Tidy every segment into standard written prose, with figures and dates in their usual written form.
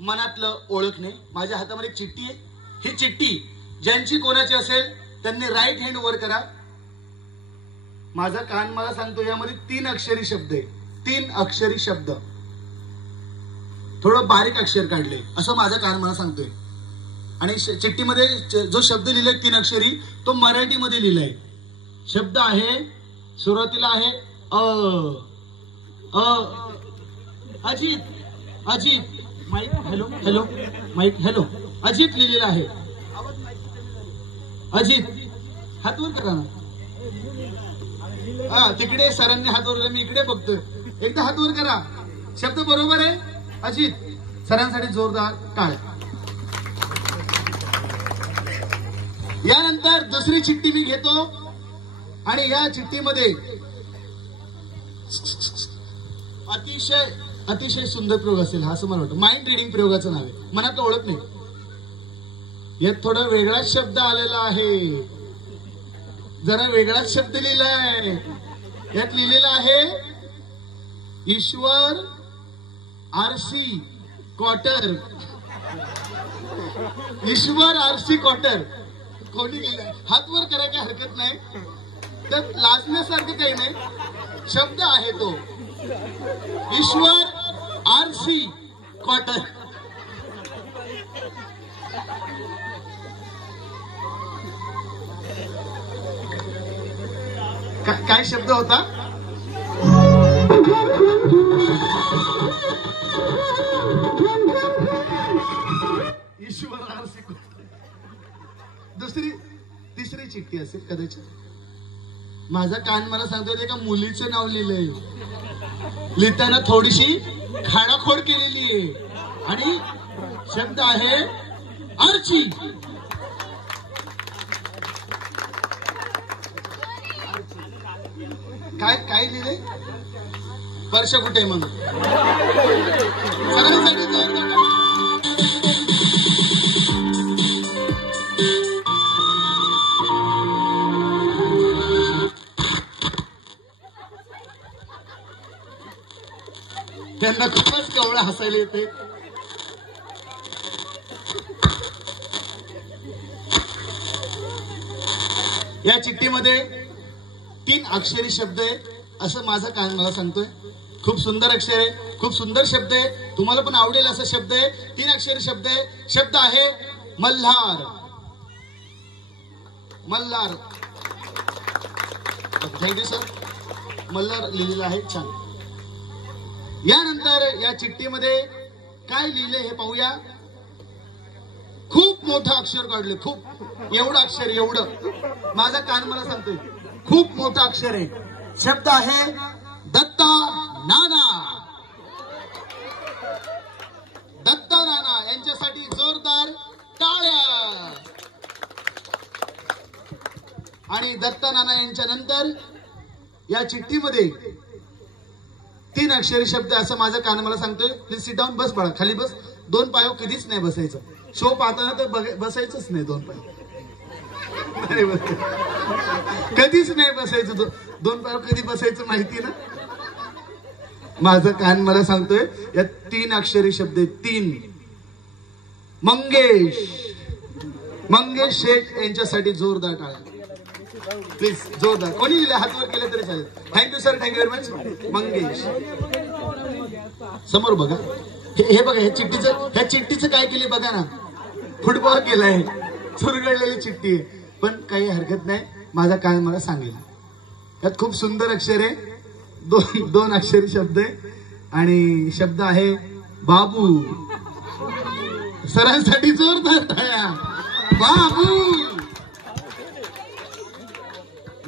मनातलं ओळखणे. माझ्या हातामध्ये एक चिठ्ठी आहे. ही चिठ्ठी ज्यांची कोणाची असेल त्यांनी राईट हँड वर करा. माझा कान मला सांगतो यामध्ये 3 अक्षरी शब्द आहे. 3 अक्षरी शब्द, थोडं बारीक अक्षर काढले असं माझा कान मला सांगतोय. आणि चिठ्ठीमध्ये जो शब्द लिहिलाय 3 अक्षरी तो मराठीमध्ये लिहिलाय. शब्द आहे, सुरुवातीला आहे Ajit. Ajit mike hello hello mike hello. Ajit लिहिलेला आहे. अजित हात वर करा ना. तिकडे सरांनी हात वर, मी इकडे बघतोय. एकदा हात वर करा. शब्द बरोबर आहे अजित. सरांसाठी जोरदार टाळ्या. यानंतर दुसरी चिठ्ठी मी घेतो आणि या चिठ्ठीमध्ये अतिशय अतिशय सुंदर प्रयोग असेल हा असं मला वाटतं. माइंड रिडिंग प्रयोगाचं नाव आहे. मनात ओळख नाही. यात थोडा वेगळाच शब्द आलेला आहे. जरा वेगळाच शब्द लिहिलाय. यात लिहिलेला आहे ईश्वर आरसी क्वार्टर. ईश्वर आरसी क्वार्टर कोणी लिहिलंय? हात वर करायची हरकत नाही. तर लाजण्यासारखं काही नाही. शब्द आहे तो ईश्वर आरसी क्वार्टर. काय शब्द होता? ईश्वर आरसी क्वार्टर. तिसरी चिठ्ठी असेल कदाचित. माझा कान मला सांगतोय एका मुलीचं नाव लिहिलंय. लिहिताना थोडीशी खाडाखोड केलेली आहे. आणि शब्द आहे आर्ची. काय काय लिहिले? स्पर्श कुठे मग? त्यांना खूपच कवळं हसायला येते. या चिठ्ठीमध्ये 3 अक्षरी शब्द आहे असं माझा कान मला सांगतोय. खूप सुंदर अक्षर आहे, खूप सुंदर शब्द आहे. तुम्हाला पण आवडेल असा शब्द आहे. 3 अक्षरी शब्द आहे. शब्द आहे मल्हार. मल्हार. Thank you sir. मल्हार लिहिलेलं आहे. छान. यानंतर या चिठ्ठीमध्ये काय लिहिले हे पाहूया. खूप मोठं अक्षर काढले. खूप एवढं अक्षर, एवढं माझा कान मला सांगतोय खूप मोठं अक्षर आहे. शब्द आहे दत्ता नाना. दत्ता नाना यांच्यासाठी जोरदार टाळ्या. आणि दत्ता नाना यांच्या नंतर या चिठ्ठीमध्ये 3 अक्षरी शब्द असं माझा कान मला सांगतोय. Please sit down. बस बाळा, खाली बस. 2 पायावर कधीच नाही बसायचं. शो पाहताना तर बसायचंच नाही 2 पाय. कधीच नाही बसायचं. 2 पायावर कधी बसायचं माहिती ना. माझं कान मला सांगतोय या 3 अक्षरी शब्द आहेत. 3. मंगेश. मंगेश शेठ यांच्यासाठी जोरदार टाळ्या. प्लीज जोरदार. कोणी लिहिले हात वर केले तरी चालेल. Thank you sir. Thank you very much. Mangesh. समोर बघा. हे बघा ह्या चिठ्ठीचं काय केले बघा ना. फुटबॉल केलाय. चुरगळलेली चिठ्ठी आहे. पण काही हरकत नाही. माझा कान मला सांगेल. यात खूप सुंदर अक्षर आहे. 2 अक्षरी शब्द आहे. आणि शब्द आहे बाबू. सरांसाठी जोरदार टाळ्या. बाबू.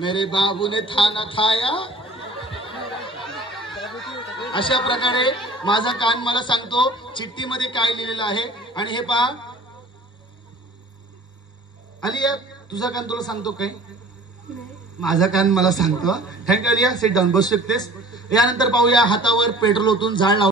मेरे बाबू ने थाना थाया. अशा प्रकारे माझा कान मला सांगतो चिठ्ठीमध्ये काय लिहिलेलं आहे. आणि हे पहा आलिया, तुझा कान तुला सांगतो काय? माझा कान मला सांगतो. थँक्यू आलिया. Sit down. बसू शकतेस. यानंतर पाहूया हातावर पेट्रोल ओतून झाड लावून